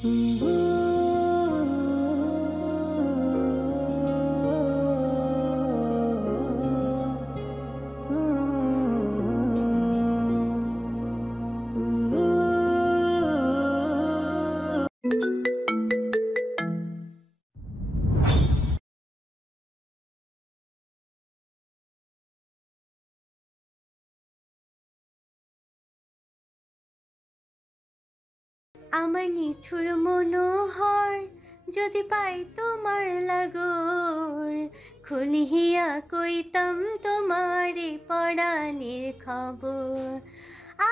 আমার নিঠুর মনোহর যদি পাই তোমার লাগর, খুলিয়া কইতাম তোমারে পরাণের খবর।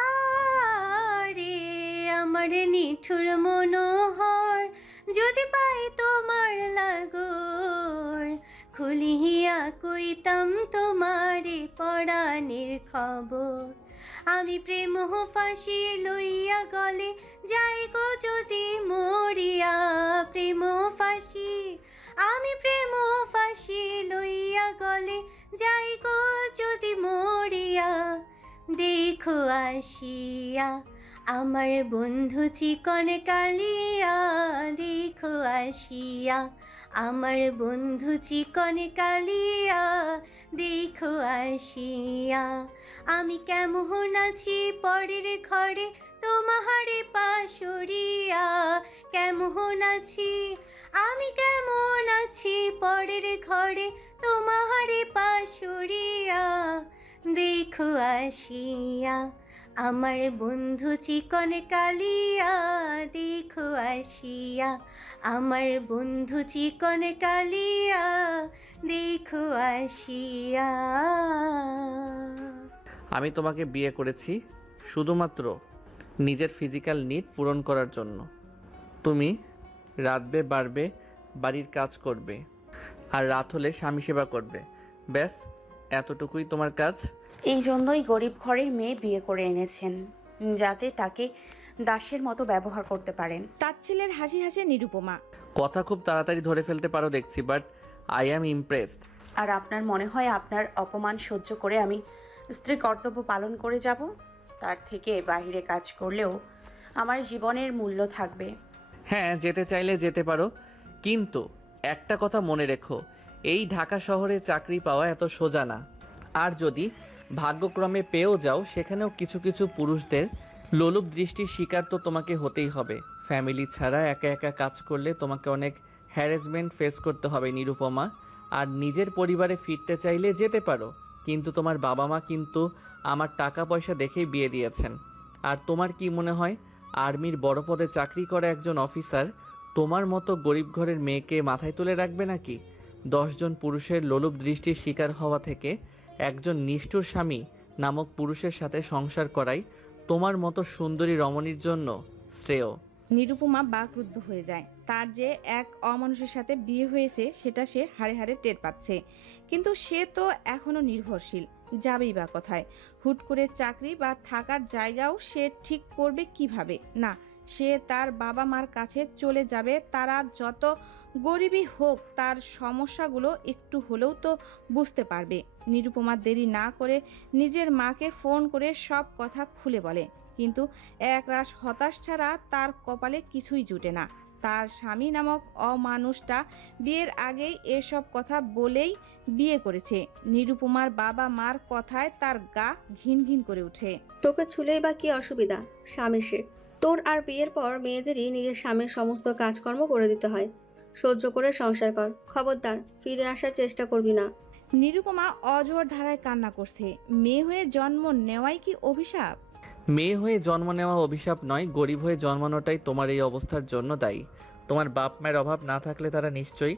আরে আমার নিঠুর মনোহর যদি পাই তোমার লাগর, খুলিয়া কইতাম তোমারে পরাণের খবর। আমি প্রেম ফাঁসি লইয়া গলে যাই গো যদি মরিয়া, প্রেম ফাঁসি আমি প্রেম ফাঁসি লইয়া গলে যাই গো যদি মরিয়া। দেখো আসিয়া আমার বন্ধু চিকন কালিয়া, দেখো আসিয়া আমার বন্ধু চিকন কালিয়া, দেখো আসিয়া আমি কেমন আছি পরের ঘরে তোমারে পাশরিয়া। কেমন আছি আমি কেমন আছি পরের ঘরে তোমারে পাশরিয়া। দেখো আসিয়া আমার বন্ধু চিকন কালিয়া, দেখো আসিয়া আমার বন্ধু চিকন কালিয়া, দেখো আসিয়া। আমি তোমাকে বিয়ে করেছি শুধুমাত্র নিজের ফিজিক্যাল নিড পূরণ করার জন্য। তুমি রাঁধবে, বাড়বে, বাড়ির কাজ করবে, আর রাত হলে স্বামী সেবা করবে, ব্যাস এতটুকুই তোমার কাজ। এই জন্যই গরিব ঘরের মেয়ে বিয়ে করে এনেছেন, যাতে তাকে দাসের মতো ব্যবহার করতে পারেন। তাচ্ছিলের হাসি হাসে নিরুপমা। কথা খুব তাড়াতাড়ি ধরে ফেলতে পারো দেখছি, বাট আই অ্যাম ইমপ্রেসড। আর আপনার মনে হয় আপনার অপমান সহ্য করে আমি স্ত্রীর কর্তব্য পালন করে যাব? তার থেকে বাইরে কাজ করলেও আমার জীবনের মূল্য থাকবে। হ্যাঁ, যেতে চাইলে যেতে পারো, কিন্তু একটা কথা মনে রেখো, এই ঢাকা শহরে চাকরি পাওয়া এত সোজা না। আর যদি ভাগ্যক্রমে পেয়েও যাও, সেখানেও কিছু কিছু পুরুষদের লোলুপ দৃষ্টির শিকার তো তোমাকে হতেই হবে। ফ্যামিলি ছাড়া একা একা কাজ করলে তোমাকে অনেক হ্যারাসমেন্ট ফেস করতে হবে নিরুপমা। আর নিজের পরিবারে ফিরতে চাইলে যেতে পারো, কিন্তু তোমার বাবা মা কিন্তু আমার টাকা পয়সা দেখেই বিয়ে দিয়েছেন। আর তোমার কি মনে হয় আর্মির বড় পদে চাকরি করা একজন অফিসার তোমার মতো গরিব ঘরের মেয়েকে মাথায় তুলে রাখবে নাকি? 10 জন পুরুষের লোলুপ দৃষ্টির শিকার হওয়া থেকে একজন নিষ্ঠুর স্বামী নামক পুরুষের সাথে সংসার করাই তোমার মতো সুন্দরী রমণীর জন্য শ্রেয়। নিরুপমা বাকরুদ্ধ হয়ে যায়। তার যে এক অমানুষের সাথে বিয়ে হয়েছে সেটা সে হাড়ে হাড়ে টের পাচ্ছে, কিন্তু সে তো এখনো নির্ভরশীল, যাবেই বা কোথায়? হুট করে চাকরি বা থাকার জায়গাও সে ঠিক করবে কিভাবে? না, সে তার বাবা মার কাছে চলে যাবে। তারা যত গরিবই হোক, তার সমস্যাগুলো একটু হলেও তো বুঝতে পারবে। নিরুপমা দেরি না করে নিজের মাকে ফোন করে সব কথা খুলে বলে, কিন্তু একরাশ হতাশ ছাড়া তার কপালে কিছুই জুটে না। তার স্বামী নামক অমানুষটা বিয়ের আগেই এসব কথা বলেই বিয়ে করেছে। নিরুপমার বাবা মার কথায় তার গা ঘিন ঘিন করে ওঠে। তোকে ছুলেই বা কি অসুবিধা? স্বামী সে। তোর আর বিয়ের পর মেয়েদেরই নিজের স্বামীর সমস্ত কাজকর্ম করে দিতে হয়। সহ্য করে সংসার কর, খবরদার ফিরে আসার চেষ্টা করবি না। নিরুপমা অঝোর ধারায় কান্না করছে। মেয়ে হয়ে জন্ম নেওয়াই কি অভিশাপ? মেয়ে হয়ে জন্ম নেওয়া অভিশাপ নয়, গরিব হয়ে জন্মানোটাই তোমার এই অবস্থার জন্য দায়ী। তোমার বাপ মায়ের অভাব না থাকলে তারা নিশ্চয়ই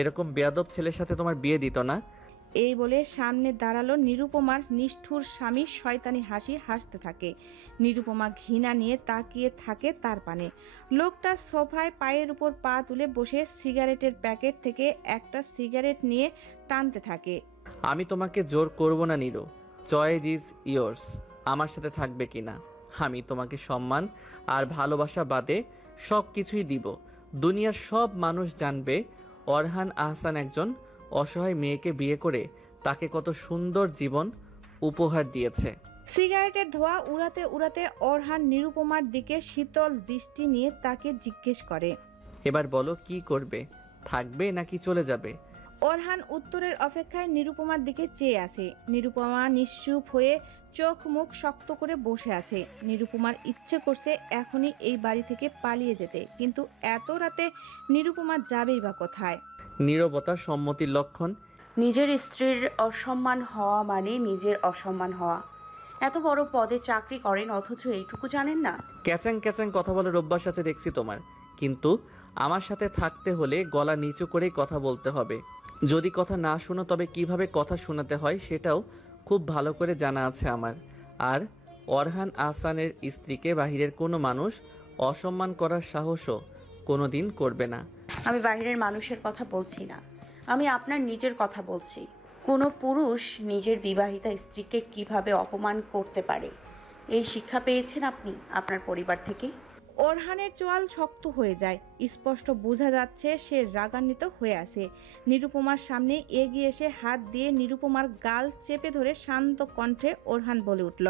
এরকম বেয়াদব ছেলের সাথে তোমার বিয়ে দিত না। এই বলে সামনে দাঁড়ালো নিরুপমার নিষ্ঠুর স্বামী। শয়তানি হাসি হাসতে থাকে। নিরুপমা ঘৃণা নিয়ে তাকিয়ে থাকে তার পানে। লোকটা সোফায় পায়ের উপর পা তুলে বসে সিগারেটের প্যাকেট থেকে একটা সিগারেট নিয়ে টানতে থাকে। আমি তোমাকে জোর করব না নীরু, চয়েস ইজ ইয়োর্স। আমার সাথে থাকবে কিনা? আমি তোমাকে সম্মান আর ভালোবাসা বাদে সব কিছুই দিব। দুনিয়ার সব মানুষ জানবে অরহান আহসান একজন অসহায় মেয়েকে বিয়ে করে তাকে কত সুন্দর জীবন উপহার দিয়েছে। সিগারেটের ধোঁয়া উড়াতে উড়াতে ওরহান নিরুপমার দিকে শীতল দৃষ্টি নিয়ে তাকে জিজ্ঞেস করে। এবার বলো কি করবে, থাকবে নাকি চলে যাবে? ওরহান উত্তরের অপেক্ষায় নিরুপমার দিকে চেয়ে আছে। নিরুপমা নিশ্চুপ হয়ে চোখ মুখ শক্ত করে বসে আছে। নিরুপমার ইচ্ছে করছে এখনই এই বাড়ি থেকে পালিয়ে যেতে, কিন্তু এত রাতে নিরুপমা যাবেই বা কোথায়? নীরবতা সম্মতির লক্ষণ। নিজের স্ত্রীর অসম্মান হওয়া মানে নিজের অসম্মান হওয়া। এত বড় পদে চাকরি করেন অথচ এইটুকু জানেন না? ক্যাচাং ক্যাচাং কথা বলার অভ্যাস আছে দেখছি তোমার, কিন্তু আমার সাথে থাকতে হলে গলা নিচু করেই কথা বলতে হবে। যদি কথা না শোনো তবে কিভাবে কথা শোনাতে হয় সেটাও খুব ভালো করে জানা আছে আমার। আর অরহান আহসানের স্ত্রীকে বাহিরের কোনো মানুষ অসম্মান করার সাহসও কোনো দিন করবে না। আমি বাইরের মানুষের কথা বলছি না, আমি আপনার নিজের কথা বলছি। কোনো পুরুষ নিজের বিবাহিতা স্ত্রীকে কিভাবে অপমান করতে পারে এই শিক্ষা পেয়েছেন আপনি আপনার পরিবার থেকে? ওরহানের চোয়াল শক্ত হয়ে যায়। স্পষ্ট বোঝা যাচ্ছে সে রাগান্বিত হয়ে আছে। নিরুপমার সামনে এগিয়ে এসে হাত দিয়ে নিরুপমার গাল চেপে ধরে শান্ত কণ্ঠে ওরহান বলে উঠল,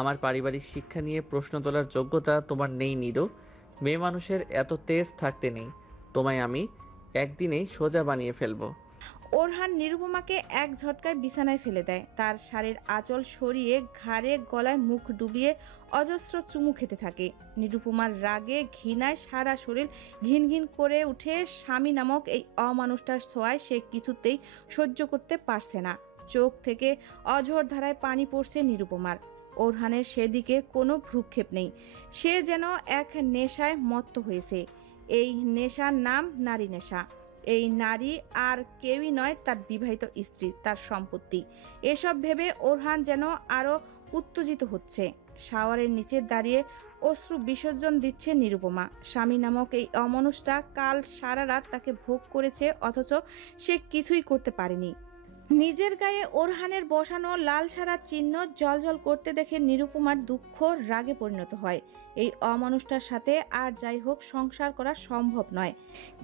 আমার পারিবারিক শিক্ষা নিয়ে প্রশ্ন তোলার যোগ্যতা তোমার নেই নীরু। মেয়ে মানুষের এত তেজ থাকতে নেই। তোমায় আমি একদিনেই সোজা বানিয়ে ফেলবো। ওরহান নিরুপমাকে এক ঝটকায় বিছানায় ফেলে দেয়। তার শাড়ির আঁচল সরিয়ে ঘাড়ে গলায় মুখ ডুবিয়ে অজস্র চুমু খেতে থাকে। নিরুপমার রাগে ঘৃণায় সারা শরীর ঘিন ঘিন করে উঠে। স্বামী নামক এই অমানুষটার ছোঁয়ায় সে কিছুতেই সহ্য করতে পারছে না। চোখ থেকে অঝোর ধারায় পানি পড়ছে নিরুপমার। ওরহানের সেদিকে কোনো ভ্রুক্ষেপ নেই। সে যেন এক নেশায় মত্ত হয়েছে। এই নেশার নাম নারী নেশা। এই নারী আর কেউই নয়, তার বিবাহিত স্ত্রী, তার সম্পত্তি। এসব ভেবে ওরহান যেন আরো উত্তেজিত হচ্ছে। শাওয়ারের নিচে দাঁড়িয়ে অশ্রু বিসর্জন দিচ্ছে নিরুপমা। স্বামী নামক এই অমানুষটা কাল সারা রাত তাকে ভোগ করেছে, অথচ সে কিছুই করতে পারেনি। নিজের গায়ে ওরহানের বসানো লাল সারার চিহ্ন জ্বলজ্বল করতে দেখে নিরুপমার দুঃখ রাগে পরিণত হয়। এই অমানুষটার সাথে আর যাই হোক সংসার করা সম্ভব নয়।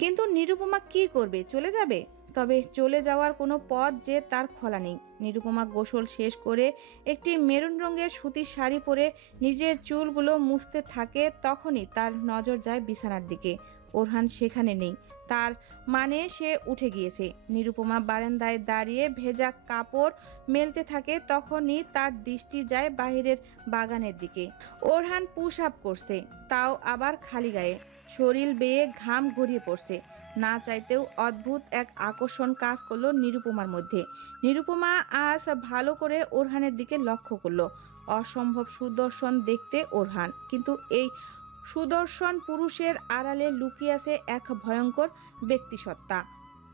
কিন্তু নিরুপমা কি করবে? চলে যাবে? তবে চলে যাওয়ার কোনো পথ যে তার খোলা নেই। নিরুপমা গোসল শেষ করে একটি মেরুন রঙের সুতির শাড়ি পরে নিজের চুলগুলো মুছতে থাকে। তখনই তার নজর যায় বিছানার দিকে। ওরহান সেখানে নেই, তার মানে সে উঠে গিয়েছে। নিরুপমা বারান্দায় দাঁড়িয়ে ভেজা কাপড় মেলতে থাকে। তখনই তার দৃষ্টি যায় বাহিরের বাগানের দিকে। ওরহান পুশ আপ করছে, তাও আবার খালি গায়ে। শরীর বেয়ে ঘাম গড়িয়ে পড়ছে। না চাইতেও অদ্ভুত এক আকর্ষণ কাজ করলো নিরুপমার মধ্যে। নিরুপমা আজ ভালো করে ওরহানের দিকে লক্ষ্য করলো। অসম্ভব সুদর্শন দেখতে ওরহান, কিন্তু এই সুদর্শন পুরুষের আড়ালে লুকিয়ে আছে এক ভয়ঙ্কর ব্যক্তিসত্তা।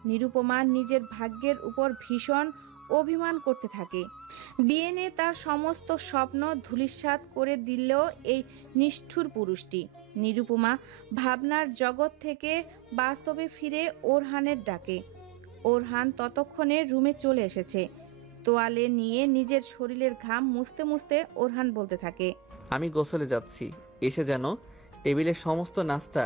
নিরুপমা নিজের ভাগ্যের উপর ভীষণ অভিমান করতে থাকে। বিয়ে নিয়ে তার সমস্ত স্বপ্ন ধূলিসাৎ করে দিলেও এই নিষ্ঠুর পুরুষটি। নিরুপমা ভাবনার জগৎ থেকে বাস্তবে ফিরে ওরহানের ডাকে। ওরহান ততক্ষণে রুমে চলে এসেছে। তোয়ালে নিয়ে নিজের শরীরের ঘাম মুছতে মুছতে ওরহান বলতে থাকে, আমি গোসলে যাচ্ছি, এসে যেন টেবিলের সমস্ত নাস্তা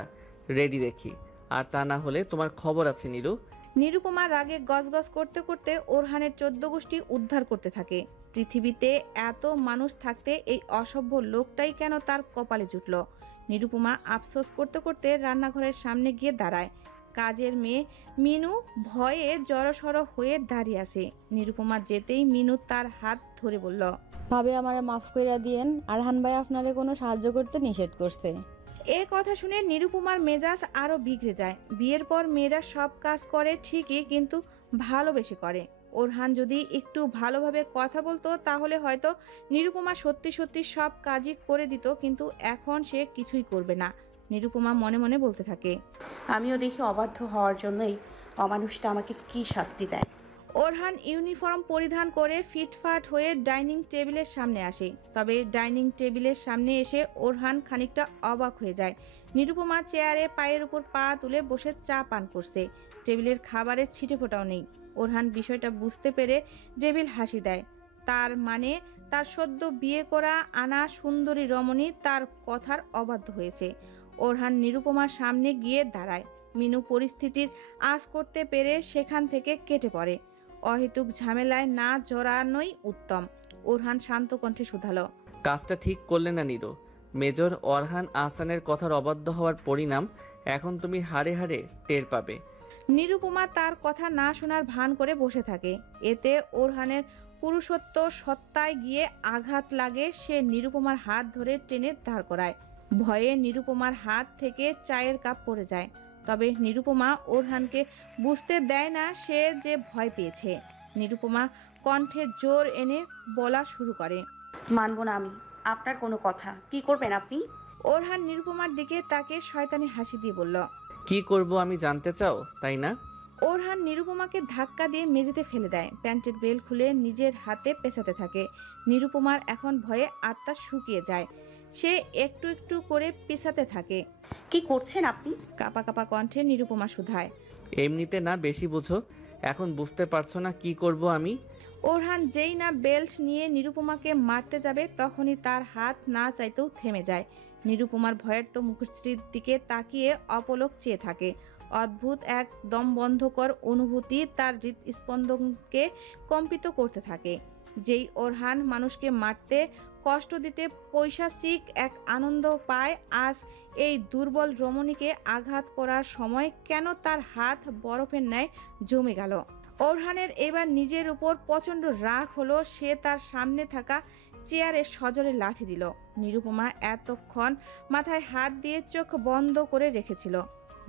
রেডি দেখি, আর তা না হলে তোমার খবর আছে নীরু। নিরুপমা রাগে গজগজ করতে করতে ওরহানের 14 গোষ্ঠী উদ্ধার করতে থাকে। পৃথিবীতে এত মানুষ থাকতে এই অসভ্য লোকটাই কেন তার কপালে জুটল? নিরুপমা আফসোস করতে করতে রান্নাঘরের সামনে গিয়ে দাঁড়ায়। কাজের মেয়ে মিনু ভয়ে জড়সড় হয়ে দাঁড়িয়ে আছে। নিরুপমা যেতেই মিনু তার হাত ধরে বলল, ভাবে আমার মাফ কইরা দিয়েন, আরহান ভাই আপনারে কোনো সাহায্য করতে নিষেধ করছে। এ কথা শুনে নিরুপমার মেজাজ আরো বিগড়ে যায়। বিয়ের পর মেয়েরা সব কাজ করে ঠিকই, কিন্তু ভালোবেসে করে। ওরহান যদি একটু ভালোভাবে কথা বলতো তাহলে হয়তো নিরুপমা সত্যি সত্যি সব কাজই করে দিত, কিন্তু এখন সে কিছুই করবে না। নিরুপমা মনে মনে বলতে থাকে, আমিও দেখি অবাধ্য হওয়ার জন্যই অমানুষটা আমাকে কি শাস্তি দেয়। ওরহান ইউনিফর্ম পরিধান করে ফিটফাট হয়ে ডাইনিং টেবিলের সামনে আসে। তবে ডাইনিং টেবিলের সামনে এসে ওরহান খানিকটা অবাক হয়ে যায়। নিরুপমা চেয়ারে পায়ের উপর পা তুলে বসে চা পান করছে। টেবিলের খাবারের ছিটে ফোটাও নেই। ওরহান বিষয়টা বুঝতে পেরে ডেভিল হাসি দেয়। তার মানে তার সদ্য বিয়ে করা আনা সুন্দরী রমণী তার কথার অবাধ্য হয়েছে। ওরহান নিরুপমার সামনে গিয়ে দাঁড়ায়। মিনু পরিস্থিতির আঁচ করতে পেরে সেখান থেকে কেটে পড়ে। অহেতুক ঝামেলায় না জড়ানোই উত্তম। ওরহান শান্ত কণ্ঠে শুধালো। কাজটা ঠিক করলে না নিরু। মেজর অরহান আহসানের কথার অবাধ্য হওয়ার পরিণাম এখন তুমি হাড়ে হাড়ে টের পাবে। নিরুপমা তার কথা না শোনার ভান করে বসে থাকে। এতে ওরহানের পুরুষত্ব সত্তায় গিয়ে আঘাত লাগে। সে নিরুপমার হাত ধরে টেনে দাঁড় করায়। ভয়ে নিরুপমার হাত থেকে চায়ের কাপ পড়ে যায়। তবে নিরুপমা ওরহানকে বুঝতে দেয় না সে যে ভয় পেয়েছে। নিরুপমা কণ্ঠে জোর এনে বলা শুরু করে। মানব না আমি আপনার কোনো কথা। কি করবেন আপনি? ওরহান নিরুপমার দিকে তাকে শয়তানি হাসি দিয়ে বলল। কি করব আমি জানতে চাও, তাই না? ওরহান নিরুপমাকে ধাক্কা দিয়ে মেঝেতে ফেলে দেয়। প্যান্টের বেল খুলে নিজের হাতে পেঁচাতে থাকে। নিরুপমার এখন ভয়ে আত্মা শুকিয়ে যায়। সে একটু একটু করে পেঁচাতে থাকে। কি করছেন আপনি? কাপা কাপা কণ্ঠে নিরুপমা শুধায়। এমনিতে না বেশি বুঝো, এখন বুঝতে পারছো না কি করব আমি? ওরহান যেই না বেল্ট নিয়ে নিরুপমাকে মারতে যাবে তখনই তার হাত না চাইতেও থেমে যায়। নিরুপমার ভয়ের তো মুখশ্রীর দিকে তাকিয়ে অপলক চেয়ে থাকে। অদ্ভুত এক দমবন্ধকর অনুভূতি তার হৃদস্পন্দনকে কম্পিত করতে থাকে। যেই ওরহান মানুষকে মারতে কষ্ট দিতে পৈশাচিক এক আনন্দ পায়, আজ এই দুর্বল রমণীকে আঘাত করার সময় কেন তার হাত বরফের ন্যায় জমে গেল। ওরহানের এবার নিজের উপর প্রচণ্ড রাগ হলো। সে তার সামনে থাকা চেয়ারে সজোরে লাথি দিল। নিরুপমা এতক্ষণ মাথায় হাত দিয়ে চোখ বন্ধ করে রেখেছিল।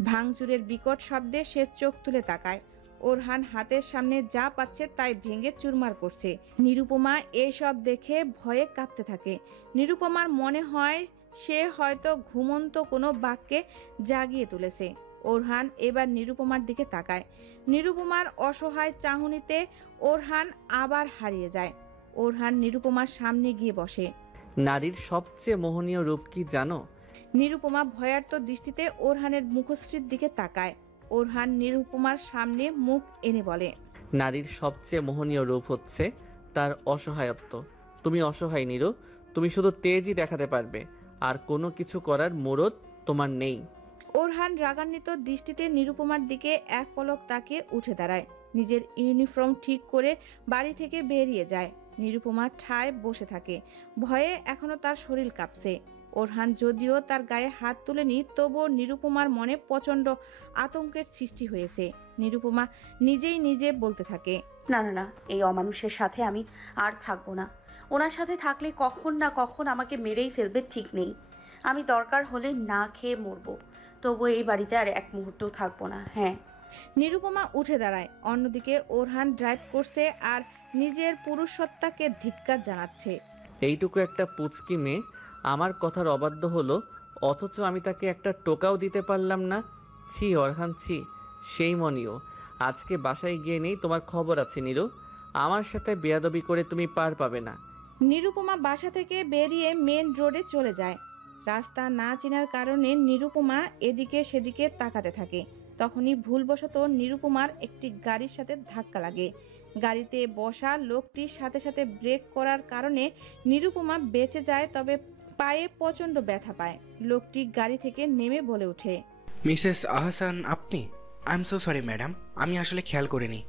ভাঙচুরের বিকট শব্দে সে চোখ তুলে তাকায়। ওরহান হাতের সামনে যা পাচ্ছে তাই ভেঙে চুরমার করছে। নিরুপমা এসব দেখে ভয়ে কাঁপতে থাকে। নিরুপমার মনে হয় সে হয়তো ঘুমন্ত কোনো বাঘকে জাগিয়ে তুলেছে। ওরহান এবার নিরুপমার দিকে তাকায়। নিরুপমার অসহায় চাহনিতে ওরহান আবার হারিয়ে যায়। ওরহান নিরুপমার সামনে গিয়ে বসে। নারীর সবচেয়ে মোহনীয় রূপ কি জানো? নিরুপমা ভয়ার্ত দৃষ্টিতে ওরহানের মুখশ্রীর দিকে তাকায়। ওরহান নিরুপমার সামনে মুখ এনে বলে। নারীর সবচেয়ে মোহনীয় রূপ হচ্ছে তার অসহায়ত্ব। তুমি অসহায় নিরু, তুমি শুধু তেজই দেখাতে পারবে, আর কোনো কিছু করার মুরদ তোমার নেই। ওরহান রাগান্বিত দৃষ্টিতে নিরুপমার দিকে এক পলক তাকিয়ে উঠে দাঁড়ায়। নিজের ইউনিফর্ম ঠিক করে বাড়ি থেকে বেরিয়ে যায়। নিরুপমা ঠায় বসে থাকে। ভয়ে এখনো তার শরীর কাঁপছে। ওরহান যদিও তার গায়ে হাত তুলেনি, তবুও নিরুপমার মনে প্রচণ্ড আতঙ্কের সৃষ্টি হয়েছে। নিরুপমা নিজেই নিজে বলতে থাকে। না না না, এই অমানুষের সাথে আমি আর থাকবো না। ওনার সাথে থাকলে কখন না কখন আমাকে মেরেই ফেলবে, ঠিক নেই। আমি দরকার হলে না খেয়ে মরবো, তবু এই বাড়িতে আর এক মুহূর্তও থাকবো না। হ্যাঁ। নিরুপমা উঠে দাঁড়ায়। অন্যদিকে ওরহান ড্রাইভ করছে আর নিজের পুরুষসত্তাকে ধিক্কার জানাচ্ছে। এইটুকু একটা পুচকি মেয়ে আমার কথার অবাধ্য হলো, অথচ আমি তাকে একটা টোকাও দিতে পারলাম না। ছি অরহান, ছি। সেই মনিও আজকে বাসায় গিয়ে নেই, তোমার খবর আছে নিরু। আমার সাথে বেয়াদবি করে তুমি পার পাবে না। নিরুপমা বাসা থেকে বেরিয়ে মেন রোডে চলে যায়। রাস্তা না চেনার কারণে নিরুপমা এদিকে সেদিকে তাকাতে থাকে। তখনই ভুলবশত নিরুপমার একটি গাড়ির সাথে ধাক্কা লাগে। গাড়িতে বসা লোকটির সাথে সাথে ব্রেক করার কারণে নিরুপমা বেঁচে যায়, তবে পায়ে প্রচণ্ড ব্যথা পায়। লোকটি গাড়ি থেকে নেমে বলে ওঠে। মিসেস আহসান আপনি? I am so sorry madam, আমি আসলে খেয়াল করিনি।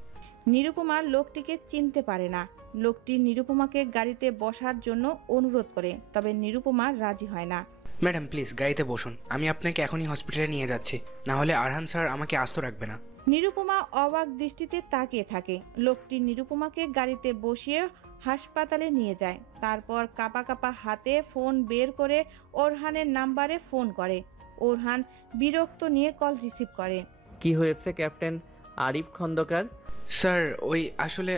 নিরুপমা লোকটিকে চিনতে পারে না। লোকটি নিরুপমাকে গাড়িতে বসার জন্য অনুরোধ করে, তবে নিরুপমা রাজি হয় না। ম্যাডাম প্লিজ গাড়িতে বসুন, আমি আপনাকে এখনই হসপিটালে নিয়ে যাচ্ছি, না হলে আরহান স্যার আমাকে আস্ত রাখবে না। নিরুপমা অবাক দৃষ্টিতে তাকিয়ে থাকে। লোকটি নিরুপমাকে গাড়িতে বসিয়ে হাসপাতালে নিয়ে যায়। তারপর কাপা কাপা হাতে ফোন বের করে ওরহানের নাম্বারে ফোন করে। ওরহান বিরক্ত নিয়ে কল রিসিভ করে। কি হয়েছে ক্যাপ্টেন আরিফ খন্দকার? স্যার ওই আসলে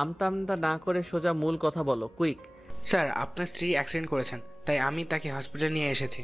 আমতামতা না করে সোজা মূল কথা বলো, কুইক। স্যার আপনার স্ত্রী অ্যাক্সিডেন্ট করেছেন, তাই আমি তাকে হসপিটালে নিয়ে এসেছি।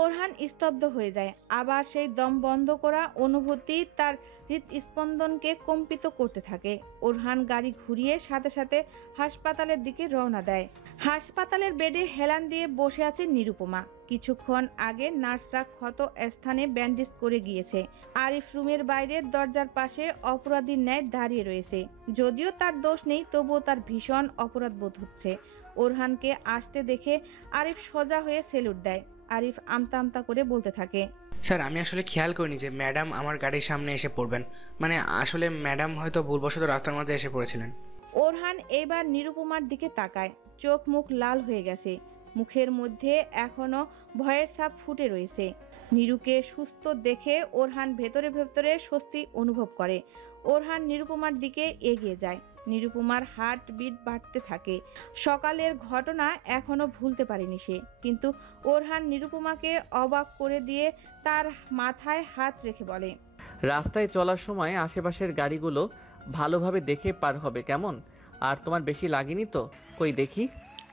ওরহান স্তব্ধ হয়ে যায়। আবার সেই দম বন্ধ করা অনুভূতি তার হৃদস্পন্দনকে কম্পিত করতে থাকে। ওরহান গাড়ি ঘুরিয়ে সাথে সাথে হাসপাতালের দিকে রওনা দেয়। হাসপাতালের বেডে হেলান দিয়ে বসে আছে নিরুপমা। কিছুক্ষণ আগে নার্সরা ক্ষত স্থানে ব্যান্ডেজ করে গিয়েছে। আরিফ রুমের বাইরে দরজার পাশে অপরাধীর ন্যায় দাঁড়িয়ে রয়েছে। যদিও তার দোষ নেই, তবুও তার ভীষণ অপরাধ বোধ হচ্ছে। ওরহানকে আসতে দেখে আরিফ সোজা হয়ে সেলুট দেয়। আরিফ আমতা আমতা করে বলতে থাকে। স্যার আমি আসলে খেয়াল করিনি যে ম্যাডাম আমার গাড়ির সামনে এসে পড়বেন, মানে আসলে ম্যাডাম হয়তো ভুলবশত রাস্তার মাঝে এসে পড়েছিলেন। ওরহান এবার নিরুপমার দিকে তাকায়, চোখ মুখ লাল হয়ে গেছে, মুখের মধ্যে এখনো ভয়ের ছাপ ফুটে রয়েছে। নিরুকে সুস্থ দেখে ওরহান ভেতরে ভেতরে স্বস্তি অনুভব করে। ওরহান নিরুপমার দিকে এগিয়ে যায়। নিরুপমার হার্ট বিট বাড়তে থাকে। সকালের ঘটনা এখনো ভুলতে পারেনি সে, কিন্তু ওরহান নিরুপমাকে অবাক করে দিয়ে তার মাথায় হাত রেখে বলে, রাস্তায় চলার সময় আশেপাশের গাড়িগুলো ভালোভাবে দেখে পার হবে কেমন? আর তোমার বেশি লাগেনি তো? কই দেখি।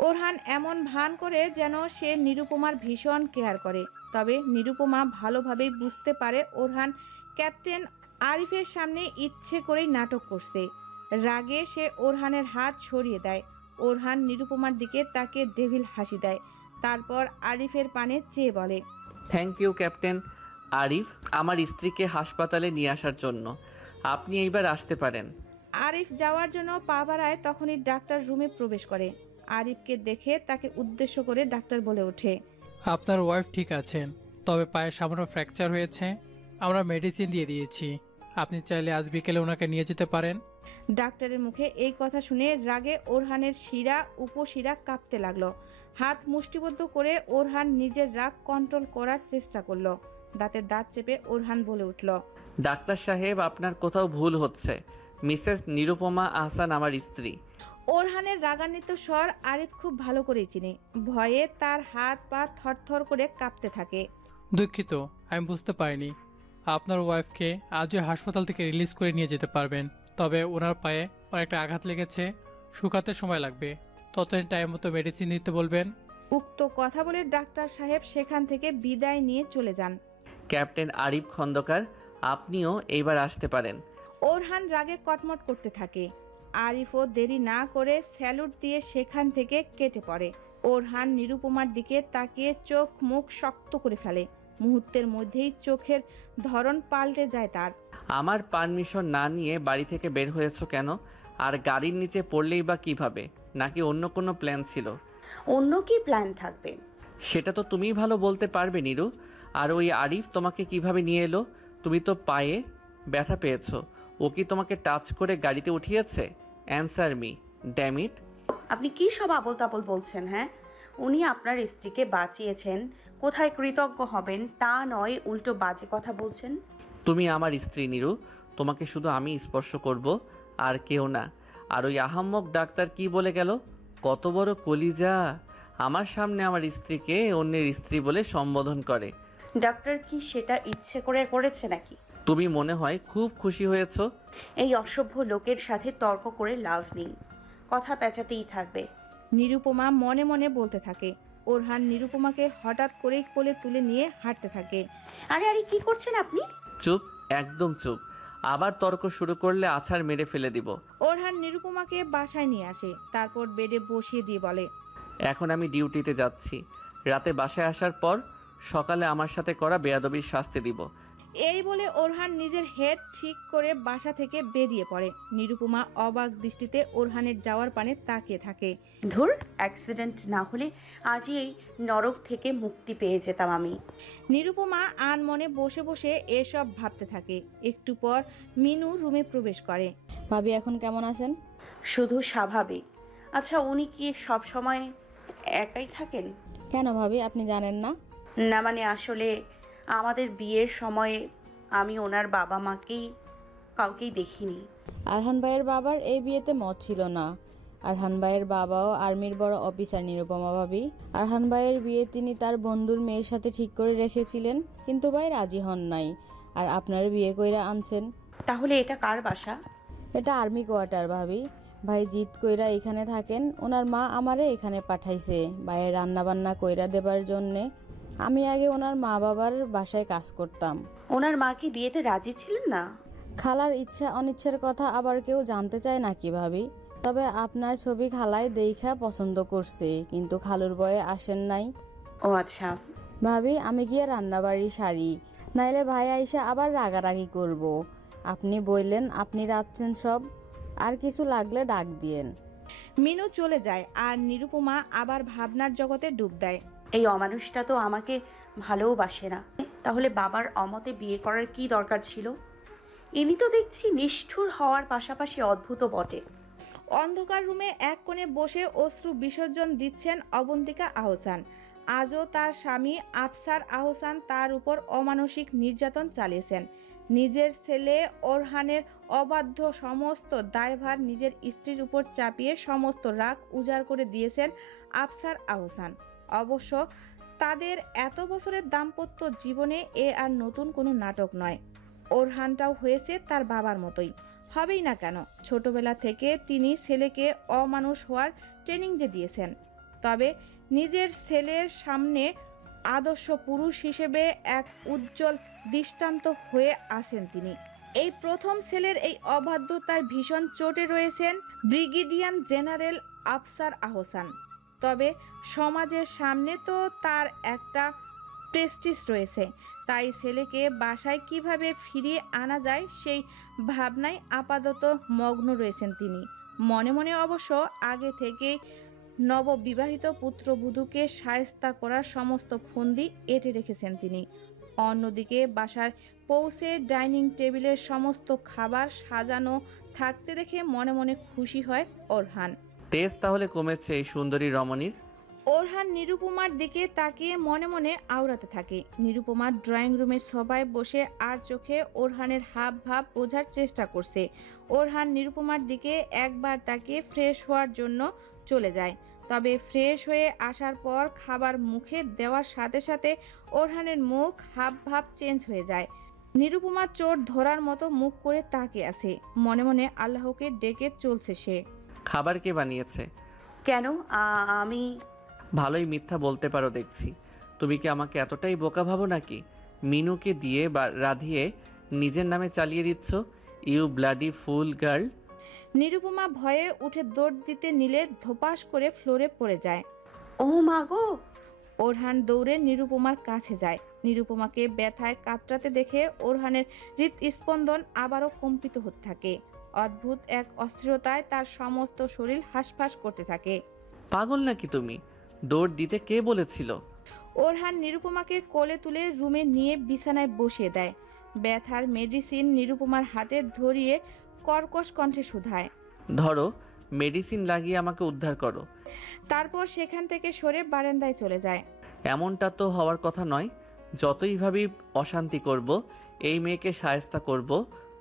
ওরহান এমন ভান করে যেন সে নিরুপমার ভীষণ কেয়ার করে। তবে নিরুপমা ভালোভাবেই বুঝতে পারে ওরহান ক্যাপ্টেন আরিফের সামনে ইচ্ছে করেই নাটক করছে। রাগে সে ওরহানের হাত সরিয়ে দেয়। ওরহান নিরুপমার দিকে তাকে ডেভিল হাসি দেয়, তারপর আরিফের পানে চেয়ে বলে, থ্যাংক ইউ ক্যাপ্টেন আরিফ, আমার স্ত্রীকে হাসপাতালে নিয়ে আসার জন্য। আপনি এইবার আসতে পারেন। আরিফ যাওয়ার জন্য পা বাড়ায়, তখনই ডাক্তার রুমে প্রবেশ করে। আরিফকে দেখে তাকে উদ্দেশ্য করে ডাক্তার বলে ওঠে, আপনার ওয়াইফ ঠিক আছেন, তবে পায়ের সামান্য ফ্র্যাকচার হয়েছে। আমরা মেডিসিন দিয়ে দিয়েছি, আপনি চাইলে আজ বিকেলে ওনাকে নিয়ে যেতে পারেন। ডাক্তারের মুখে এই কথা শুনে রাগে ওরহানের শিরা উপশিরা কাঁপতে লাগলো। হাত মুষ্টিবদ্ধ করে ওরহান নিজের রাগ কন্ট্রোল করার চেষ্টা করলো। দাঁতের দাঁত চেপে ওরহান বলে উঠল, ডাক্তার সাহেব, আপনার কোথাও ভুল হচ্ছে। মিসেস নিরুপমা আহসান আমার স্ত্রী। ওরহানের রাগান্বিত স্বর আরিফ খুব ভালো করেই চিনে। ভয়ে তার হাত পা থরথর করে কাঁপতে থাকে। দুঃখিত, আমি বুঝতে পারিনি। আপনার ওয়াইফকে আজই হাসপাতাল থেকে রিলিজ করে নিয়ে যেতে পারবেন, তবে ওনার পায়ে অনেকটা আঘাত লেগেছে, শুকাতে সময় লাগবে। ততদিন টাইম মতো মেডিসিন নিতে বলবেন। উক্ত কথা বলে ডাক্তার সাহেব সেখান থেকে বিদায় নিয়ে চলে যান। ক্যাপ্টেন আরিফ খন্দকার, আপনিও এইবার আসতে পারেন। ওরহান রাগে কটমট করতে থাকে। আরিফও দেরি না করে স্যালুট দিয়ে সেখান থেকে কেটে পড়ে। ওরহান নিরুপমার দিকে তাকিয়ে চোখ মুখ শক্ত করে ফেলে। মুহূর্তের মধ্যেই চোখের ধরন পাল্টে যায় তার। আমার পারমিশন না নিয়ে বাড়ি থেকে বের হয়েছো কেন? আর গাড়ির নিচে পড়লেই বা কিভাবে? নাকি অন্য কোনো প্ল্যান ছিল? অন্য কি প্ল্যান থাকবে? সেটা তো তুমিই ভালো বলতে পারবে নীরু। আর ওই আরিফ তোমাকে কিভাবে নিয়ে এলো? তুমি তো পায়ে ব্যথা পেয়েছো, ও কি তোমাকে টাচ করে গাড়িতে উঠিয়েছে? Answer me, damn it. আপনি কি সব আবোল তাবোল বলছেন? হ্যাঁ, উনি আপনার স্ত্রীকে বাঁচিয়েছেন, কোথায় কৃতজ্ঞ হবেন তা নয়, উল্টো বাজে কথা বলছেন। তুমি আমার স্ত্রী নীরু, তোমাকে শুধু আমি স্পর্শ করব, আর কেউ না। আর ওই আহাম্মক ডাক্তার কি বলে গেল? কত বড় কলিজা! আমার সামনে আমার স্ত্রীকে অন্যের স্ত্রী বলে সম্বোধন করে। ডাক্তার কি সেটা ইচ্ছে করে করেছে নাকি? তুমি মনে হয় খুব খুশি হয়েছো। এই অসভ্য লোকের সাথে তর্ক করে লাভ নেই, কথা পেঁচাতেই থাকবে। নিরুপমা মনে মনে বলতে থাকে। ওরহান নিরুপমাকে হঠাৎ করেই কোলে তুলে নিয়ে হাঁটতে থাকে। আরে আরে, কি করছেন আপনি? চুপ, একদম চুপ। আবার তর্ক শুরু করলে আছাড় মেরে ফেলে দিব। ওরহান নিরুপমাকে বাসায় নিয়ে আসে, তারপর বেডে বসিয়ে দিয়ে বলে, এখন আমি ডিউটিতে যাচ্ছি। রাতে বাসায় আসার পর সকালে আমার সাথে করা বেয়াদবির শাস্তি দিব। এই বলে ওরহান নিজের হেড ঠিক করে বাসা থেকে বেরিয়ে পড়ে। নিরুপমা অবাক দৃষ্টিতে ওরহানের যাওয়ার পানে তাকিয়ে থাকে। ধুর, অ্যাক্সিডেন্ট না হলে আজই এই নরক থেকে মুক্তি পেয়ে যেতাম আমি। নিরুপমা আনমনে বসে বসে এসব ভাবতে থাকে। একটু পর মিনু রুমে প্রবেশ করে। ভাবি এখন কেমন আছেন? শুধু স্বাভাবিক। আচ্ছা, উনি কি সব সময় একাই থাকেন? কেন ভাবি, আপনি জানেন না? না মানে আসলে আমাদের বিয়ের সময় আমি ওনার বাবা মাকেই কাউকেই দেখিনি। আরহান ভাইয়ের বাবার এই বিয়েতে মত ছিল না। আরহান ভাইয়ের বাবাও আর্মির বড় অফিসার নিরুপমা ভাবি। আরহান ভাইয়ের বিয়ে তিনি তার বন্ধুর মেয়ের সাথে ঠিক করে রেখেছিলেন, কিন্তু ভাই রাজি হন নাই। আর আপনার বিয়ে কইরা আনছেন। তাহলে এটা কার বাসা? এটা আর্মি কোয়ার্টার ভাবি। ভাই জিত কইরা এখানে থাকেন। ওনার মা আমারে এখানে পাঠাইছে ভাইয়ের রান্না বান্না কইরা দেবার জন্যে। আমি আগে ওনার মা বাবার বাসায় কাজ করতাম। ওনার মা কি বিয়েতে রাজি ছিলেন না? খালার ইচ্ছা অনিচ্ছার কথা আবার কেউ জানতে চায় নাকি ভাবি? তবে আপনার ছবি খালায় দেখা পছন্দ করছে, কিন্তু খালুর বয়ে আসেন নাই। ও আচ্ছা। ভাবি আমি গিয়ে রান্নাবাড়ি সারি, নাইলে ভাই আইসা আবার রাগারাগি করব। আপনি বললেন আপনি রাখছেন সব, আর কিছু লাগলে ডাক দিয়েন। মিনু চলে যায় আর নিরুপমা আবার ভাবনার জগতে ডুব দেয়। এই অমানুষটা তো আমাকে ভালোবাসে না, তাহলে বাবার অমতে বিয়ে করার কি দরকার ছিল? ইনি তো দেখছি নিষ্ঠুর হওয়ার পাশাপাশি অদ্ভুত বটে। অন্ধকার রুমে এক কোণে বসে অশ্রু বিসর্জন দিচ্ছেন অবন্তিকা আহসান। আজও তার স্বামী আফসার আহসান তার উপর অমানসিক নির্যাতন চালিয়েছেন। নিজের ছেলে ওরহানের অবাধ্য সমস্ত দায়ভার নিজের স্ত্রীর উপর চাপিয়ে সমস্ত রাগ উজাড় করে দিয়েছেন আফসার আহসান। অবশ্য তাদের এত বছরের দাম্পত্য জীবনে এ আর নতুন কোনো নাটক নয়। ওরহানটাও হয়েছে তার বাবার মতোই, হবেই না কেন। ছোটবেলা থেকে তিনি ছেলেকে অমানুষ হওয়ার ট্রেনিং যে দিয়েছেন, তবে নিজের ছেলের সামনে আদর্শ পুরুষ হিসেবে এক উজ্জ্বল দৃষ্টান্ত হয়ে আছেন তিনি। এই প্রথম ছেলের এই অবাধ্যতার ভীষণ চোটে রয়েছেন ব্রিগেডিয়ার জেনারেল আফসার আহসান। তবে সমাজের সামনে তো তার একটা প্রেস্টিজ রয়েছে, তাই ছেলেকে বাসায় কিভাবে ফিরিয়ে আনা যায় সেই ভাবনায় আপাতত মগ্ন রয়েছেন তিনি। মনে মনে অবশ্য আগে থেকেই নববিবাহিত পুত্রবধূকে শায়েস্তা করার সমস্ত ফন্দি এঁটে রেখেছেন তিনি। অন্যদিকে বাসায় পৌঁছে ডাইনিং টেবিলের সমস্ত খাবার সাজানো থাকতে দেখে মনে মনে খুশি হয় ওরহান। তেজ তাহলে কমেছে এই সুন্দরী রমণীর। ওরহান নিরুপমার দিকে তাকিয়ে মনে মনে আওড়াতে থাকে। নিরুপমার ড্রয়িং রুমের সবাই বসে আর চোখে ওরহানের হাব ভাব বোঝার চেষ্টা করছে। ওরহান নিরুপমার দিকে একবার তাকিয়ে ফ্রেশ হওয়ার জন্য চলে যায়। তবে ফ্রেশ হয়ে আসার পর খাবার মুখে দেওয়ার সাথে সাথে ওরহানের মুখ হাব ভাব চেঞ্জ হয়ে যায়। নিরুপমা চোট ধরার মতো মুখ করে তাকিয়ে আছে। মনে মনে আল্লাহকে ডেকে চলছে সে। খাবার কে বানিয়েছে? কেন? আমি ভালোই মিথ্যা বলতে পারো দেখছি। তুমি কি আমাকে এতটাই বোকা ভাবো নাকি? মিনুকে দিয়ে বা রাধিয়ে নিজের নামে চালিয়ে দিচ্ছ? You bloody fool girl. Nirupama ভয়ে উঠে দৌড় দিতে নিলে ধপাস করে ফ্লোরে পড়ে যায়। ও মা গো! ওরহান দৌড়ে নিরুপমার কাছে যায়। নিরুপমাকে ব্যথায় কাতরাতে দেখে ওরহানের হৃৎস্পন্দন আবারও কম্পিত হতে থাকে। অদ্ভুত এক অস্থিরতায় তার সমস্ত শরীর হাঁসফাঁস করতে থাকে। পাগল নাকি তুমি? দৌড় দিতে কে বলেছিল? ওরহান নিরুপমাকে কোলে তুলে রুমে নিয়ে বিছানায় বসিয়ে দেয়। ব্যথার মেডিসিন নিরুপমার হাতে ধরিয়ে কর্কশ কণ্ঠে শুধায়, ধরো, মেডিসিন লাগিয়ে আমাকে উদ্ধার করো। তারপর সেখান থেকে সরে বারান্দায় চলে যায়। এমনটা তো হওয়ার কথা নয়। যতই ভাবি অশান্তি করব, এই মেয়েকে শায়েস্তা করব,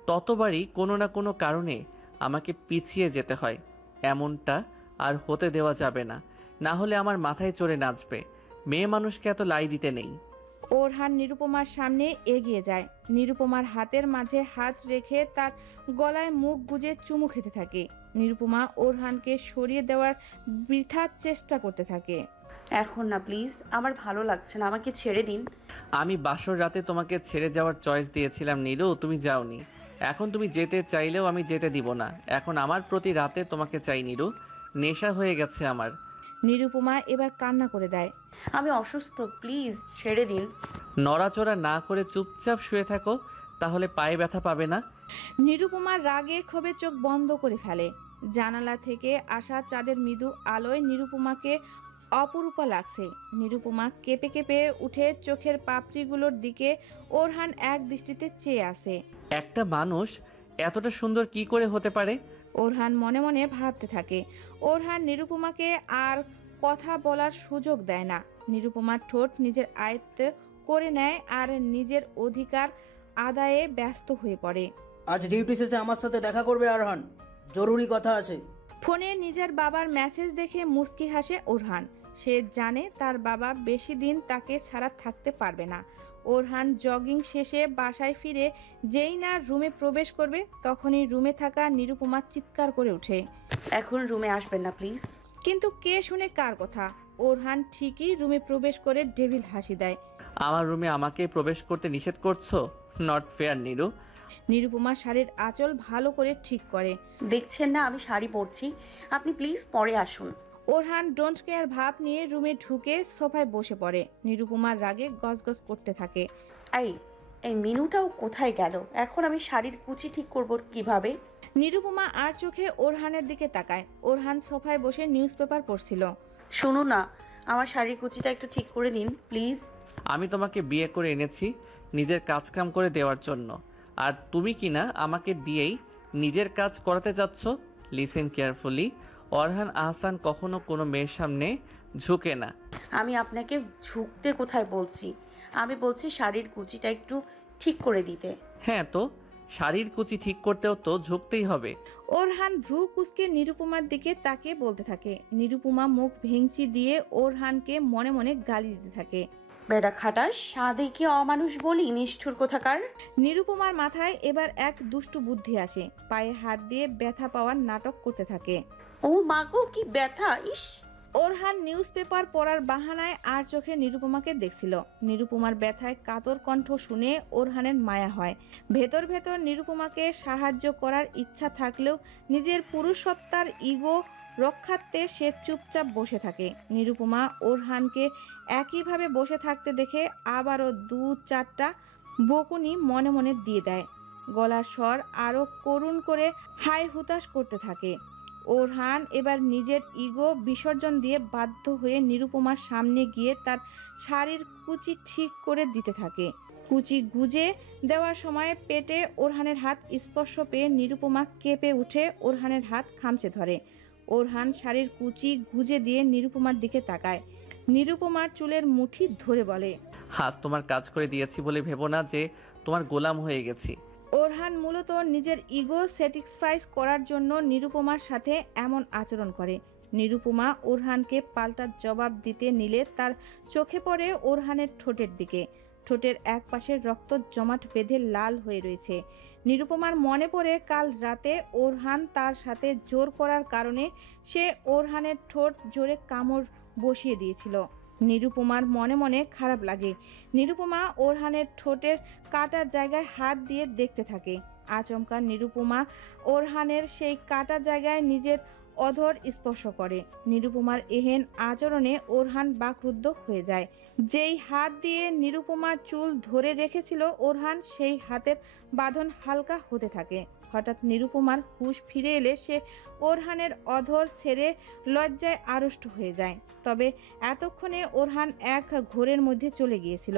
ততবারই কোনো না কোনো কারণে আমাকে পিছিয়ে যেতে হয়। এমনটা আর হতে দেওয়া যাবে না, না হলে আমার মাথায় চড়ে নাচবে। মেয়ে মানুষকে এত লাই দিতে নেই। ওরহান নিরুপমার সামনে এগিয়ে যায়। নিরুপমার হাতের মাঝে হাত রেখে তার গলায় মুখ গুজে চুমু খেতে থাকে। নিরুপমা ওরহানকে সরিয়ে দেওয়ার বৃথা চেষ্টা করতে থাকে। এখন না প্লিজ, আমার ভালো লাগছে না, আমাকে ছেড়ে দিন। আমি বাসর রাতে তোমাকে ছেড়ে যাওয়ার চয়েস দিয়েছিলাম নীরু, তুমি যাওনি। এখন তুমি যেতে চাইলেও আমি যেতে দিব না। এখন আমার প্রতি রাতে তোমাকে চাই নীরু, নেশা হয়ে গেছে আমার। নিরুপমা এবার কান্না করে দেয়। আমি অসুস্থ, প্লিজ ছেড়ে দিন। নড়াচড়া না করে চুপচাপ শুয়ে থাকো, তাহলে পায়ে ব্যথা পাবে না। নিরুপমার রাগে ক্ষোভে চোখ বন্ধ করে ফেলে। জানালা থেকে আসা চাঁদের মৃদু আলোয় নিরুপমাকে অপরূপা লাগছে। নিরুপমা কেঁপে কেঁপে উঠে চোখের পাপড়িগুলোর দিকে ওরহান এক দৃষ্টিতে চেয়ে আসে। একটা মানুষ এতটা সুন্দর কি করে হতে পারে? ওরহান মনে মনে ভাবতে থাকে। ওরহান নিরুপমাকে আর কথা বলার সুযোগ দেয় না। নিরুপমার ঠোঁট নিজের আয়ত্ত করে নেয় আর নিজের অধিকার আদায়ে ব্যস্ত হয়ে পড়ে। আজ ডিউটি শেষে আমার সাথে দেখা করবে আরহান, জরুরি কথা আছে। ফোনে নিজের বাবার মেসেজ দেখে মুস্কি হাসে ওরহান। সে জানে তার বাবা বেশি দিন তাকে ছাড়া থাকতে পারবে না। ওরহান জগিং শেষে বাসায় ফিরে যেই না রুমে প্রবেশ করবে, তখনই রুমে থাকা নিরুপমা চিৎকার করে ওঠে, এখন রুমে আসবেন না প্লিজ। কিন্তু কে শুনে কার কথা? ওরহান ঠিকই রুমে প্রবেশ করে ডেভিল হাসি দেয়। আমার রুমে আমাকে প্রবেশ করতে নিষেধ করছো? Not fair Niru. নিরুপমা শাড়ির আঁচল ভালো করে ঠিক করে। দেখছেন না আমি শাড়ি পরছি, আপনি প্লিজ পরে আসুন। ওরহান ডোন্ট কেয়ার ভাব নিয়ে রুমে ঢুকে সোফায় বসে পড়ে। নিরুপমার রাগে গজগজ করতে থাকে। এই মিনুটাও কোথায় গেল? এখন আমি শাড়ির কুচি ঠিক করব কিভাবে? নিরুপমা আর চোখে ওরহানের দিকে তাকায়। ওরহান সোফায় বসে নিউজ পেপার পড়ছিল। শুনুন না, আমার শাড়ির কুচিটা একটু ঠিক করে দিন প্লিজ। আমি তোমাকে বিয়ে করে এনেছি নিজের কাজ কাম করে দেওয়ার জন্য, আর তুমি কি না আমাকে দিয়েই নিজের কাজ করাতে চাচ্ছ? Listen carefully. অরহান আহসান কখনো কোনো মেয়ের সামনে ঝুঁকে না। আমি আপনাকে ঝুঁকতে কোথায় বলছি? আমি বলছি শাড়ির কুচিটা একটু ঠিক করে দিতে। হ্যাঁ, তো শাড়ির কুচি ঠিক করতেও তো ঝুঁকতেই হবে। ওরহান ভ্রু কুঁচকে নিরুপমার দিকে তাকিয়ে বলতে থাকে। নিরুপমা মুখ ভেঙচি দিয়ে ওরহানকে মনে মনে গালি দিতে থাকে। বেটা খাটাস, সাদেকে অমানুষ বলি, নিষ্ঠুর কোথাকার। নিরুপমার মাথায় এবার এক দুষ্টু বুদ্ধি আসে। পায়ে হাত দিয়ে ব্যথা পাওয়ার নাটক করতে থাকে। ও মাগো, কি ব্যথা! ইস! ওরহান নিউজ পেপার পড়ার বাহানায় আর চোখে নিরুপমাকে দেখছিল। নিরুপমার ব্যথায় কাতর কণ্ঠ শুনে ওরহানের মায়া হয়। ভেতর ভেতর নিরুপমাকে সাহায্য করার ইচ্ছা থাকলেও নিজের পুরুষসত্তার ইগো রক্ষার্থে সে চুপচাপ বসে থাকে। নিরুপমা ওরহানকে একইভাবে বসে থাকতে দেখে আবারও 2-4টা বকুনি মনে মনে দিয়ে দেয়। গলার স্বর আরও করুণ করে হাই হুতাশ করতে থাকে। ওরহান এবার নিজের ইগো বিসর্জন দিয়ে বাধ্য হয়ে নিরুপমার সামনে গিয়ে তার শাড়ির কুচি ঠিক করে দিতে থাকে। কুচি গুজে দেওয়ার সময় পেটে ওরহানের হাত স্পর্শ পেয়ে নিরুপমা কেঁপে উঠে ওরহানের হাত খামচে ধরে। ওরহান শাড়ির কুচি গুজে দিয়ে নিরুপমার দিকে তাকায়। নিরুপমার চুলের মুঠি ধরে বলে, আজ তোমার কাজ করে দিয়েছি বলে ভেবো না যে তোমার গোলাম হয়ে গেছি। ওরহান মূলত নিজের ইগো স্যাটিসফাই করার জন্য নিরুপমার সাথে এমন আচরণ করে। নিরুপমা ওরহানকে পাল্টা জবাব দিতে নিলে তার চোখে পড়ে ওরহানের ঠোঁটের দিকে। ঠোঁটের এক পাশে রক্ত জমাট বেঁধে লাল হয়ে রয়েছে। নিরুপমার মনে পড়ে কাল রাতে ওরহান তার সাথে জোর করার কারণে সে ওরহানের ঠোঁট জোরে কামড় বসিয়ে দিয়েছিল। নিরুপমার মনে মনে খারাপ লাগে। নিরুপমা ওরহানের ঠোঁটের কাটা জায়গায় হাত দিয়ে দেখতে থাকে। আচমকা নিরুপমা ওরহানের সেই কাটা জায়গায় নিজের অধর স্পর্শ করে। নিরুপমার এহেন আচরণে ওরহান বাকরুদ্ধ হয়ে যায়। যেই হাত দিয়ে নিরুপমার চুল ধরে রেখেছিল ওরহান, সেই হাতের বাঁধন হালকা হতে থাকে। হঠাৎ নিরুপমার হুঁশ ফিরে এলে সে ওরহানের অধর ছেড়ে লজ্জায় আড়ষ্ট হয়ে যায়। তবে এতক্ষণে ওরহান এক ঘোরের মধ্যে চলে গিয়েছিল।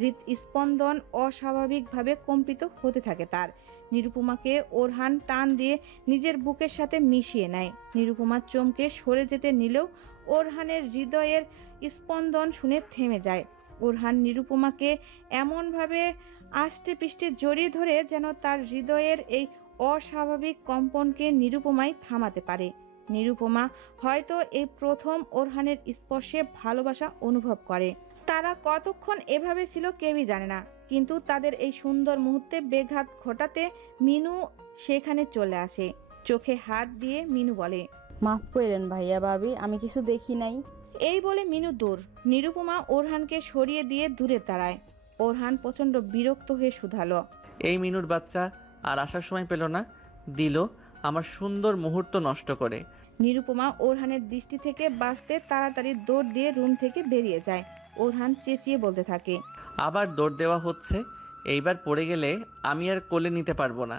হৃৎস্পন্দন অস্বাভাবিকভাবে কম্পিত হতে থাকে তার। নিরুপমাকে ওরহান টান দিয়ে নিজের বুকের সাথে মিশিয়ে নেয়। নিরুপমা চমকে সরে যেতে নিলেও ওরহানের হৃদয়ের স্পন্দন শুনে থেমে যায়। ওরহান নিরুপমাকে এমনভাবে আষ্টে পিষ্টে জড়িয়ে ধরে যেন তার হৃদয়ের এই অস্বাভাবিক কম্পনকে নিরুপমাই থামাতে পারে। নিরুপমা হয়তো এই প্রথম ওরহানের স্পর্শে ভালোবাসা অনুভব করে। তারা কতক্ষণ এভাবে ছিল কেউই জানে না, কিন্তু তাদের এই সুন্দর মুহূর্তে বেঘাত ঘটাতে মিনু সেখানে চলে আসে। চোখে হাত দিয়ে মিনু বলে, মাফ করেন ভাইয়া ভাবি, আমি কিছু দেখি নাই। এই বলে মিনু দূর। নিরুপমা ওরহানকে সরিয়ে দিয়ে দূরে দাঁড়ায়। ওরহান প্রচন্ড বিরক্ত হয়ে শুধালো, এই মিনুর বাচ্চা আর আসার সময় পেল না, দিল আমার সুন্দর মুহূর্ত নষ্ট করে। নিরুপমা ওরহানের দৃষ্টি থেকে বাঁচতে তাড়াতাড়ি দৌড় দিয়ে রুম থেকে বেরিয়ে যায়। ওরহান চেঁচিয়ে বলতে থাকে, আবার দৌড় দেওয়া হচ্ছে, এইবার পড়ে গেলে আমি আর কোলে নিতে পারবো না।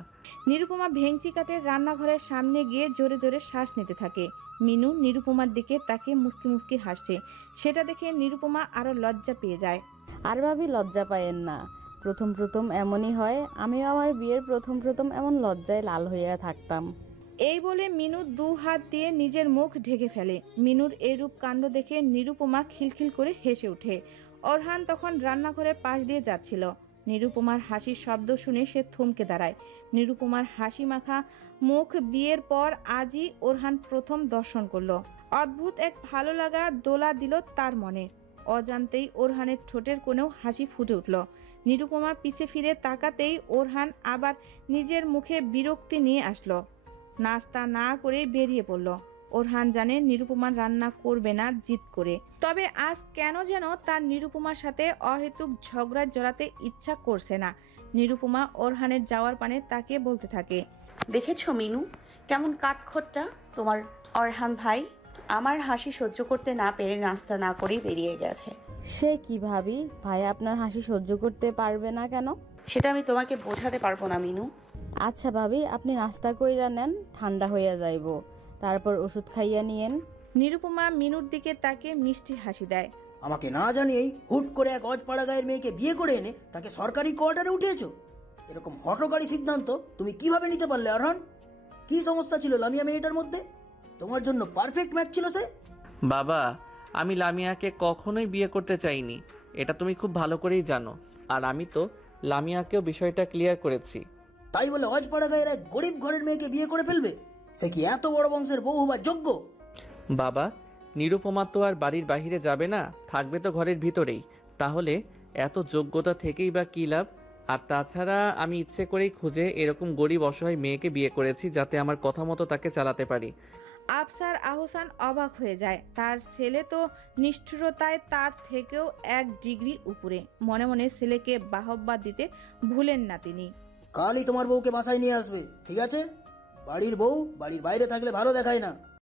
নিরুপমা ভেঙচি কাটে রান্নাঘরের সামনে গিয়ে জোরে জোরে শ্বাস নিতে থাকে। মিনু নিরুপমার দিকে তাকে মুসকি মুসকি হাসছে। সেটা দেখে নিরুপমা আরো লজ্জা পেয়ে যায়। আর ভাবি লজ্জা পায়েন না, প্রথম প্রথম এমনই হয়। আমিও আমার বিয়ের প্রথম এমন লজ্জায় লাল হইয়া থাকতাম। এই বলে মিনু 2 হাত দিয়ে নিজের মুখ ঢেকে ফেলে। মিনুর এইরূপ কাণ্ড দেখে নিরুপমা খিলখিল করে হেসে ওঠে। ওরহান তখন রান্নাঘরের পাশ দিয়ে যাচ্ছিল। নিরুপমার হাসির শব্দ শুনে সে থমকে দাঁড়ায়। নিরুপমার হাসি মাখা মুখ বিয়ের পর আজই ওরহান প্রথম দর্শন করলো। অদ্ভুত এক ভালো লাগা দোলা দিল তার মনে। অজান্তেই ওরহানের ঠোঁটের কোণেও হাসি ফুটে উঠল। নিরুপমা পিছে ফিরে তাকাতেই ওরহান আবার নিজের মুখে বিরক্তি নিয়ে আসলো। নাস্তা না করে বেরিয়ে পড়ল। ওরহান জানে নিরুপমার রান্না করবে না জিদ করে, তবে আজ কেন যেন তার নিরুপমার সাথে অহেতুক ঝগড়া জড়াতে ইচ্ছা করছে না। নিরুপমা ওরহানের যাওয়ার পানে তাকে বলতে থাকে, দেখেছো মিনু, কেমন কাঠখোট্টা তোমার অরহান ভাই। আমার হাসি সহ্য করতে না পেরে নাস্তা না করেই বেরিয়ে গেছে। সে কি ভাবি, ভাই আপনার হাসি সহ্য করতে পারবে না কেন? সেটা আমি তোমাকে বোঝাতে পারবো না মিনু। আচ্ছা ভাবি, আপনি নাস্তা কইরা নেন, ঠান্ডা হইয়া যাইব, তারপর ওষুধ খাইয়া নিয়েন। নিরুপমা মিনুর দিকে তাকে মিষ্টি হাসি দেয়। আমাকে না জানিয়েই হুট করে এক অজপাড়া গায়ের মেয়েকে বিয়ে করে এনে তাকে সরকারি কোয়ার্টারে উঠিয়েছো। এরকম হঠকারী সিদ্ধান্ত তুমি কিভাবে নিতে পারলে অরহান? কি সমস্যা ছিল লামিয়া মেয়েটার মধ্যে? তোমার জন্য পারফেক্ট ম্যাচ ছিল সে। বাবা, আমি লামিয়াকে কখনোই বিয়ে করতে চাইনি, এটা তুমি খুব ভালো করেই জানো। আর আমি তো লামিয়াকেও বিষয়টা ক্লিয়ার করেছি। তাই বলে অজপাড়া গায়ের এক গরিব ঘরের মেয়েকে বিয়ে করে ফেলবে? সে কি এত বড় বংশের বউ হবার যোগ্য? বাবা, নিরুপমা তো আর বাড়ির বাইরে যাবে না, থাকবে তো ঘরের ভিতরেই। তাহলে এত যোগ্যতা থেকেই বা কী লাভ? আর তাছাড়া আমি ইচ্ছে করেই খুঁজে এরকম গরিব অসহায় মেয়েকে বিয়ে করেছি, যাতে আমার কথা মতো তাকে চালাতে পারি। আফসার আহসান অবাক হয়ে যায়। তার ছেলে তো নিষ্ঠুরতায় তার থেকেও 1 ডিগ্রির উপরে। মনে মনে ছেলেকে বাহবা দিতে ভুলেন না তিনি। কালই তোমার বউকে বাসায় নিয়ে আসবে, ঠিক আছে? বাড়ির বউ বাড়ির বাইরে থাকলে ভালো দেখায় না।